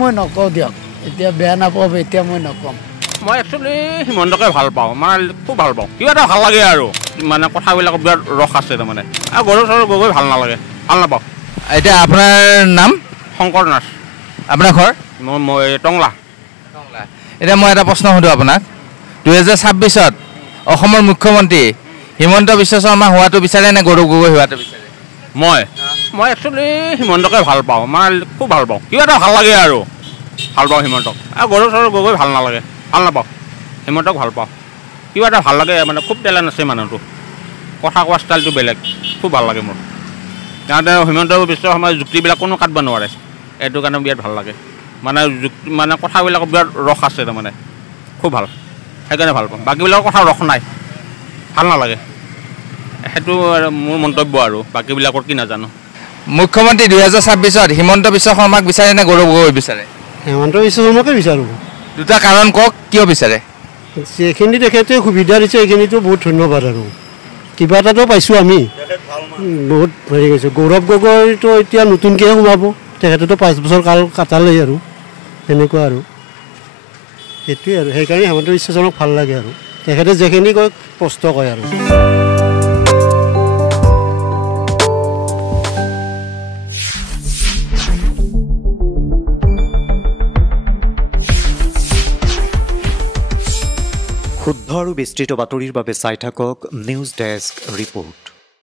মই নকওঁ দিয়ক, এতিয়া বেয়া নাপাব, এতিয়া মই নকম। মই একচুৱেলি হিমন্তকে ভাল পাওঁ, মানে খুব ভাল পাওঁ, কিবা এটা ভাল লাগে আৰু মানে কথাবিলাক বিৰাট ৰস আছে তাৰমানে। আৰু গৌৰৱ চৌৰৱ গগৈ ভাল নালাগে, ভাল নাপাওঁ। এতিয়া আপোনাৰ নাম? শংকৰ নাথ। আপোনাৰ ঘৰ? মই টংলা। এতিয়া মই এটা প্ৰশ্ন সুধোঁ আপোনাক, 2026ত অসমৰ মুখ্যমন্ত্ৰী হিমন্ত বিশ্ব শৰ্মা হোৱাটো বিচাৰে নে গৌৰৱ গগৈ হোৱাটো বিচাৰে? মই একচুৱেলি হিমন্তকে ভাল পাওঁ, মানে খুব ভাল পাওঁ, কিবা এটা ভাল লাগে আৰু ভাল পাওঁ হিমন্তক। আৰু গৌৰৱ চৌৰৱ গগৈ ভাল নালাগে, ভাল নাপাওঁ, হিমন্তক ভাল পাওঁ, কিবা এটা ভাল লাগে, মানে খুব টেলেণ্ট আছে মানুহটো, কথা কোৱা ষ্টাইলটো বেলেগ, খুব ভাল লাগে মোৰ। কাৰণ হিমন্ত বিশ্ব শৰ্মাৰ যুক্তিবিলাক কোনো কাটিব নোৱাৰে, এইটো কাৰণে বিৰাট ভাল লাগে, মানে কথাবিলাক বিৰাট ৰস আছে তাৰমানে, খুব ভাল, সেইকাৰণে ভাল পাওঁ। বাকীবিলাকৰ কথা ৰস নাই, ভাল নালাগে, সেইটো মোৰ মন্তব্য আৰু বাকীবিলাকৰ কি নাজানো। মুখ্যমন্ত্ৰী 2026ত হিমন্ত বিশ্ব শৰ্মাক বিচাৰে নে গৌৰৱ গগৈ বিচাৰে? হিমন্ত বিশ্ব শৰ্মাকে বিচাৰোঁ। দুটা কাৰণ কওক, কিয় বিচাৰে? যিখিনি তেখেতে সুবিধা দিছে সেইখিনিতো বহুত ধন্যবাদ, আৰু কিবা এটাতো পাইছোঁ আমি, বহুত হেৰি কৰিছোঁ। গৌৰৱ গগৈতো এতিয়া নতুনকৈহে সোমাব, তেখেতেতো 5 বছৰ কাল কাটালেই, আৰু সেনেকুৱা আৰু সেইটোৱে, আৰু সেইকাৰণে হিমন্ত বিশ্ব শৰ্মাক ভাল লাগে, আৰু তেখেতে যিখিনি কয় স্পষ্ট কয় আৰু। শুদ্ধ আৰু বিস্তৃত বাতৰিৰ বাবে চাই থাকক নিউজ ডেস্ক ৰিপোৰ্ট।